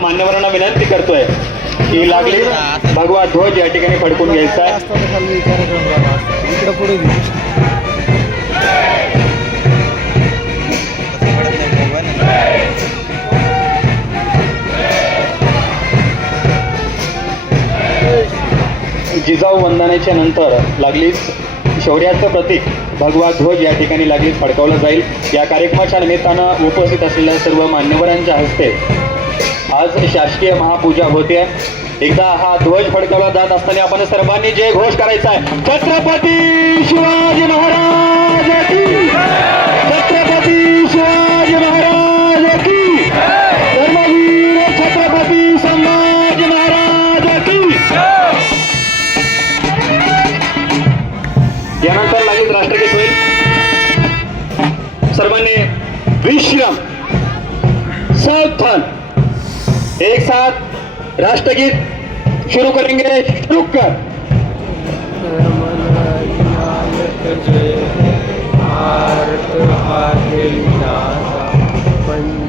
मान्यवरांना विनंती करतोय की लागली. भगवा ध्वज या ठिकाणी फडकून घ्यायचा जिजाऊ वंदनाच्या नंतर लागलीच शौर्याचं प्रतीक. भगवा ध्वज या ठिकाणी लागलीच फडकावलं जाईल. या कार्यक्रमाच्या निमित्तानं उपस्थित असलेल्या सर्व मान्यवरांच्या हस्ते आज शासकीय महापूजा होते. एकदा हा ध्वज फडकावला जात असताना आपण सर्वांनी जय घोष करायचा आहे छत्रपती शिवाजी महाराज छत्रपती शिवाजी महाराज धर्मवीर छत्रपती संभाजी महाराज यानंतर लागेल राष्ट्रगीत होईल. सर्वांनी विश्रम सावधान एक साथ राष्ट्रगीत शुरू करेंगे। शुरू कर।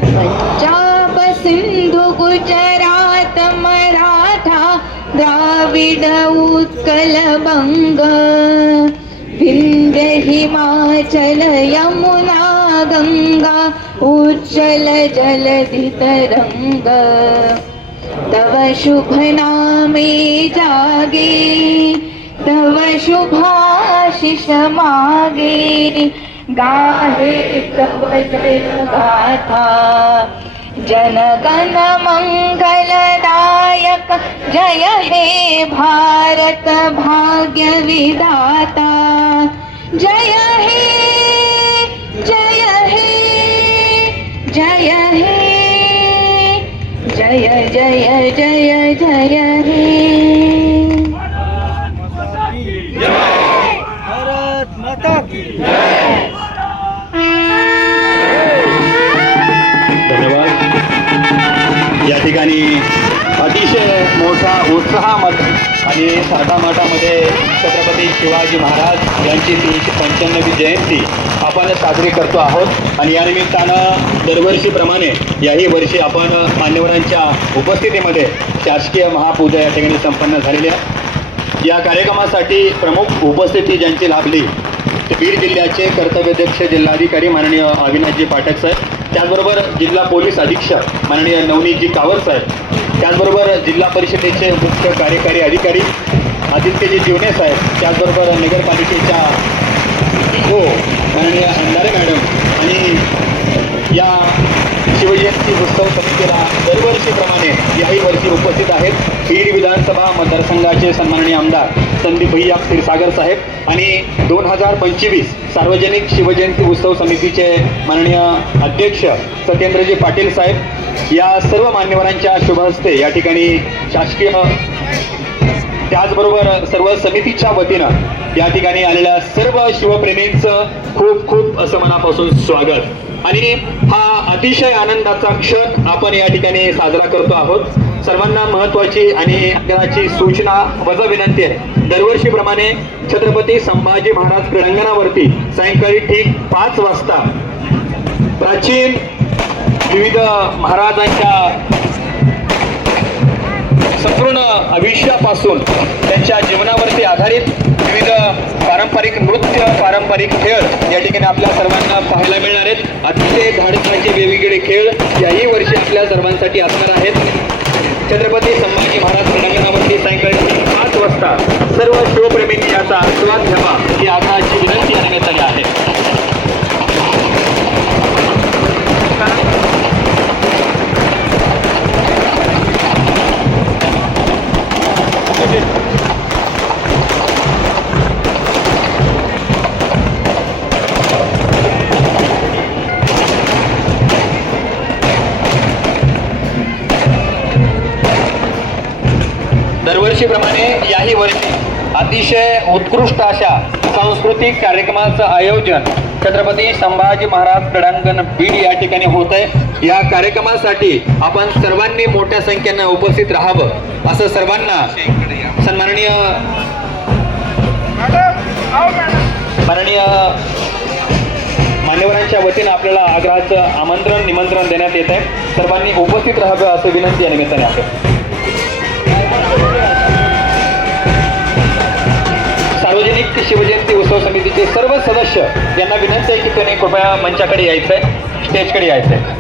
पंजाब सिंधु गुजरात मराठा द्राविड उत्कल बंग। विंध्य हिमाचल यमुना गंगा उज्जल जलधितरङ्ग तव शुभ नामे जागे तव शुभाशिष मागे। गाहे तव जयगाथा जनगण मंगलदायक। जय हे भारत भाग्य विदाता जय हे जय जय जय जय हे भारत माता की धन्यवाद। या ठिकाणी अतिशय मोठा उत्साहामध्ये आणि थाटामाटामध्ये छत्रपती शिवाजी महाराज यांची तीनशे पंच्याण्णवी जयंती आपण साजरी करतो आहोत. आणि या निमित्तानं दरवर्षीप्रमाणे याही वर्षी आपण मान्यवरांच्या उपस्थितीमध्ये शासकीय महापूजा या ठिकाणी संपन्न झालेली आहे. या कार्यक्रमासाठी प्रमुख उपस्थिती ज्यांची लाभली ते बीड जिल्ह्याचे कर्तव्याध्यक्ष जिल्हाधिकारी माननीय अविनाशजी पाठक साहेब. त्याचबरोबर जिल्हा पोलीस अधीक्षक माननीय नवनीतजी कावत साहेब त्याचबरोबर जिल्हा परिषदेचे मुख्य कार्यकारी अधिकारी आदित्यजी जीवने साहेब त्याचबरोबर नगरपालिकेच्या हो माननीय अंधारे मॅडम शिवजयंती उत्सव समितीला दरवर्षीप्रमाणे याही वर्षी उपस्थित आहेत. बीड विधानसभा मतदारसंघाचे सन्माननीय आमदार संदीप भैया क्षीरसागर साहेब आणि दोन हजार पंचवीस सार्वजनिक शिवजयंती उत्सव समितीचे माननीय अध्यक्ष सत्येंद्रजी पाटील साहेब या सर्व मान्यवरांच्या शुभ हस्ते या ठिकाणी शासकीय त्याचबरोबर सर्व समितीच्या वतीनं या ठिकाणी आलेल्या सर्व शिवप्रेमींचं खूप खूप असं मनापासून स्वागत. आणि हा अतिशय आनंदाचा क्षण आपण या ठिकाणी साजरा करतो आहोत. सर्वांना महत्वाची आणि आग्रहाची सूचना वजा विनंती आहे. दरवर्षीप्रमाणे छत्रपती संभाजी महाराज क्रीडांगणावरती सायंकाळी ठीक पाच वाजता प्राचीन विविध महाराजांच्या संपूर्ण आयुष्यापासून त्यांच्या जीवनावरती आधारित विविध पारंपरिक नृत्य पारंपरिक खेळ या ठिकाणी आपल्या सर्वांना पाहायला मिळणार आहेत. अतिशय धाडसाचे वेगवेगळे खेळ याही वर्षी आपल्या सर्वांसाठी असणार आहेत. छत्रपती संभाजी महाराज क्रीडांगणावरती सायंकाळी पाच वाजता सर्व शिवप्रेमींनी याचा आस्वाद घ्यावा ही आग्रहाची विनंती करण्यात आली आहे. दरवर्षीप्रमाणे याही वर्षी अतिशय उत्कृष्ट अशा सांस्कृतिक कार्यक्रमाचं आयोजन छत्रपती संभाजी महाराज क्रीडांगण बीड या ठिकाणी होत आहे. या कार्यक्रमासाठी आपण सर्वांनी मोठ्या संख्येनं उपस्थित राहावं असं सर्वांना सन्माननीय माननीय मान्यवरांच्या वतीनं आपल्याला आग्रहाचं आमंत्रण निमंत्रण देण्यात येत आहे. सर्वांनी उपस्थित राहावं असं विनंती या निमित्ताने आहे. सार्वजनिक शिवजयंती उत्सव समितीचे सर्व सदस्य यांना विनंती आहे की त्यांनी कृपया मंचाकडे यायचं आहे स्टेजकडे यायचं आहे